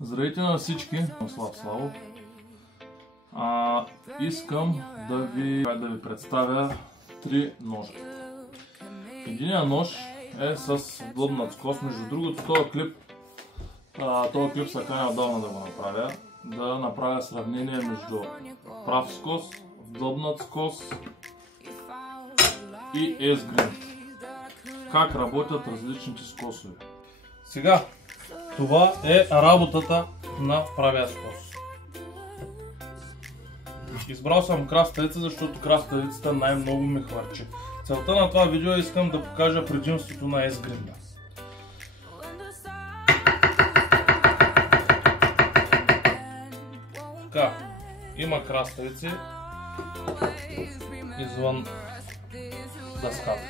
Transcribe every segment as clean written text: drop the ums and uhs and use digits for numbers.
Здравейте на всички, Слав Славов. Искам да ви представя три ножа. Единият нож е с длъбнат скос. Между другото, този клип се каня отдавна да го направя. Да направя сравнение между прав скос, длъбнат скос и S-Grind. Как работят различните скосове. Сега, това е работата на правия скос. Избрал съм краставица, защото краставицата най-много ме хвърчи. Целта на това видео искам да покажа предимството на S-Grind. Така, има краставици извън дъската.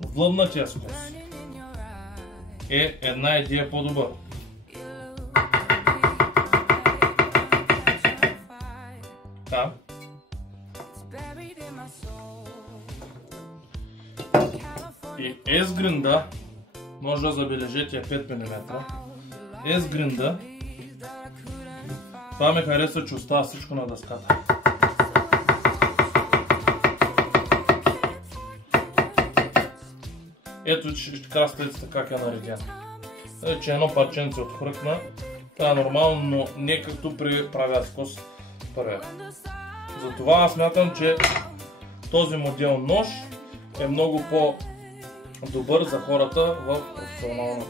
Длъбнатия скос е една идея по-добър. Така. И S-Grind, може да забележите е 5 мм. S-Grind, това ме харесва, че остава всичко на дъската. Ето, че краставицата как е наредена. Че едно парченце отхръкна. Това е нормално, но не като при правия скос първия. Затова аз смятам, че този модел нож е много по-добър за хората в професионалната.